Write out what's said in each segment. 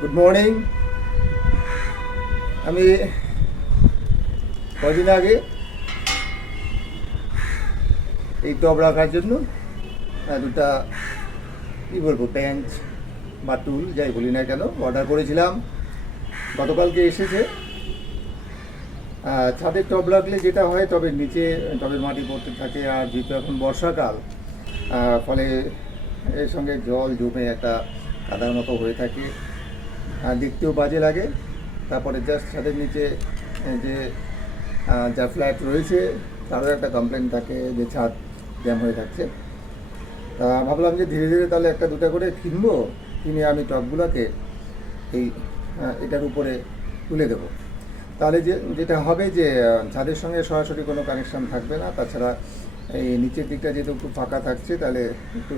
Good morning আমি কদিন আগে এই টব রাখার জন্য দুটা, কী বলব বেঞ্চ বা টুল, যাই বলি না কেন, অর্ডার করেছিলাম। গতকালকে এসেছে। ছাদের টব রাখলে যেটা হয়, তবে নিচে টবের মাটি পড়তে থাকে, আর যেহেতু এখন বর্ষাকাল ফলে এর সঙ্গে জল জমে একটা কাদার মতো হয়ে থাকে। দেখতেও বাজে লাগে। তারপরে জাস্ট ছাদের নিচে যে যা ফ্ল্যাট রয়েছে, তারও একটা কমপ্লেন থাকে যে ছাদ জ্যাম হয়ে থাকছে। তা ভাবলাম যে ধীরে ধীরে তাহলে একটা দুটা করে কিনবো, কিনে আমি টবগুলোকে এই এটার উপরে তুলে দেবো। তাহলে যে, যেটা হবে যে ছাদের সঙ্গে সরাসরি কোনো কানেকশন থাকবে না। তাছাড়া এই নিচের দিকটা যেহেতু একটু ফাঁকা থাকছে, তাহলে একটু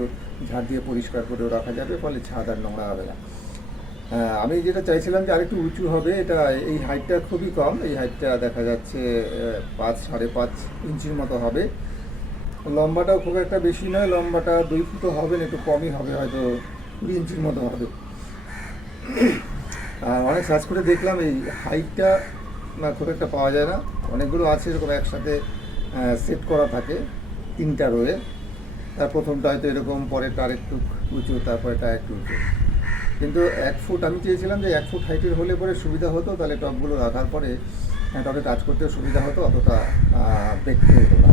ঝাড় দিয়ে পরিষ্কার করেও রাখা যাবে, ফলে ছাদ আর নোংরা হবে না। আমি যেটা চাইছিলাম যে আরেকটু উঁচু হবে, এটা এই হাইটটা খুবই কম, এই হাইটটা দেখা যাচ্ছে পাঁচ, সাড়ে পাঁচ ইঞ্চির মতো হবে। লম্বাটাও খুব একটা বেশি নয়, লম্বাটা দুই ফুটও হবে না, একটু কমই হবে, হয়তো কুড়ি ইঞ্চির মতো হবে। আর অনেক সার্চ করে দেখলাম, এই হাইটটা না খুব একটা পাওয়া যায় না। অনেকগুলো আছে এরকম একসাথে সেট করা থাকে, তিনটা রয়ে তার প্রথমটা হয়তো এরকম, পরেরটা আরেকটু উঁচু তারপরেটা একটু উঁচু। কিন্তু এক ফুট আমি চেয়েছিলাম যে এক ফুট হাইটের হলে পরে সুবিধা হতো তাহলে টবগুলো রাখার পরে আহ, টবে কাজ করতে সুবিধা হতো অতটা দেখতে হতো না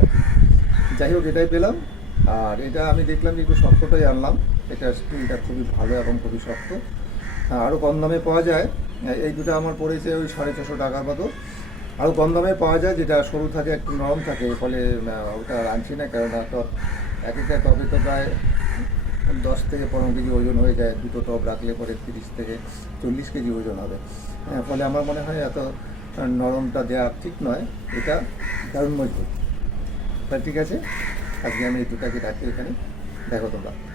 যাই হোক এটাই পেলাম। আর এটা আমি দেখলাম যে একটু শক্তটাই আনলাম। এটা স্টিলটা খুবই ভালো এবং খুবই শক্ত। আরও কম দামে পাওয়া যায়। এই দুটো আমার পড়েছে ওই সাড়ে ছশো টাকার মতো। আরও কম দামে পাওয়া যায় যেটা সরু থাকে একটু নরম থাকে ফলে ওটা আনছি না কেননা টপ এক একটা টবে তো প্রায় দশ থেকে পনেরো কেজি ওজন হয়ে যায় দুটো টপ রাখলে পরে তিরিশ থেকে চল্লিশ কেজি ওজন হবে। হ্যাঁ, ফলে আমার মনে হয় এত নরমটা দেওয়া ঠিক নয় এটা দারুণ মজবুত। তা ঠিক আছে আজকে আমি এই দুটাকে রাখি এখানে। দেখো তোমরা।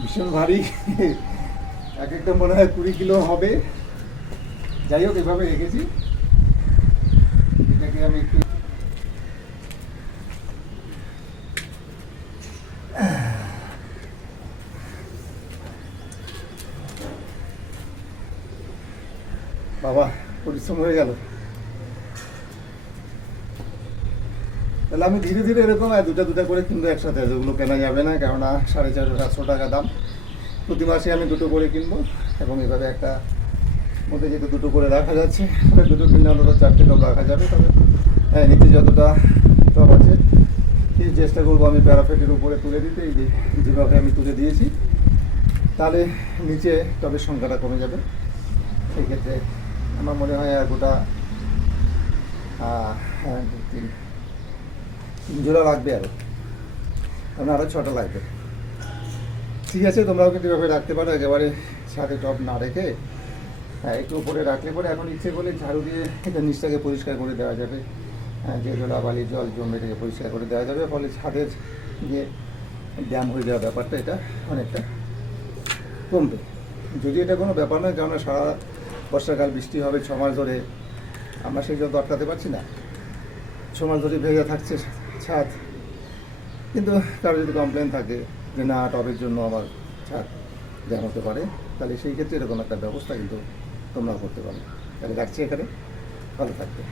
ভীষণ ভারী। এক একটা মনে হয় কুড়ি কিলো হবে। যাই হোক, এভাবে রেখেছি। এটাকে আমি একটু বাবা, পরিশ্রম হয়ে গেল। তাহলে আমি ধীরে ধীরে এরকম দুটা দুটা করে কিনবো একসাথে। যেগুলো কেনা যাবে না, কেননা সাড়ে চারশো, সাতশো টাকা দাম। প্রতি মাসে আমি দুটো করে কিনবো এবং এভাবে একটা মধ্যে যেহেতু দুটো করে রাখা যাচ্ছে তবে দুটো কিনলে অন্তত চারটে টব রাখা যাবে। তবে হ্যাঁ নিচে যতটা টপ আছে চেষ্টা করব আমি প্যারাফেটের উপরে তুলে দিতে, এই যে যেভাবে আমি তুলে দিয়েছি। তাহলে নিচে টবের সংখ্যাটা কমে যাবে। সেই ক্ষেত্রে আমার মনে হয় আর গোটা হ্যাঁ তিন জোড়া লাগবে আরও কারণ আরও ছটা লাগবে। ঠিক আছে তোমরাও কিন্তু এভাবে রাখতে পারো একেবারে সাথে টপ না রেখে। হ্যাঁ একটু উপরে রাখলে পরে এখন ইচ্ছে করলে ঝাড়ু দিয়ে এটা নিচটাকে পরিষ্কার করে দেওয়া যাবে। হ্যাঁ, যে জলা বালি জল জমে এটাকে পরিষ্কার করে দেওয়া যাবে ফলে ছাদের যে ড্যাম হয়ে যাওয়া ব্যাপারটা এটা অনেকটা কমবে। যদি এটা কোনো ব্যাপার নয় কেননা সারা বর্ষাকাল বৃষ্টি হবে ছ মাস ধরে। আমরা সেই জল তো আটকাতে পারছি না। ছ মাস ধরে ভেজা থাকছে ছাদ। কিন্তু কারও যদি কমপ্লেন থাকে যে, না, টবের জন্য আমার ছাদ দেওয়া হতে পারে, তাহলে সেই ক্ষেত্রে এরকম একটা ব্যবস্থা কিন্তু তোমরা করতে পারো। তাহলে রাখছি এখানে। ভালো থাকবে।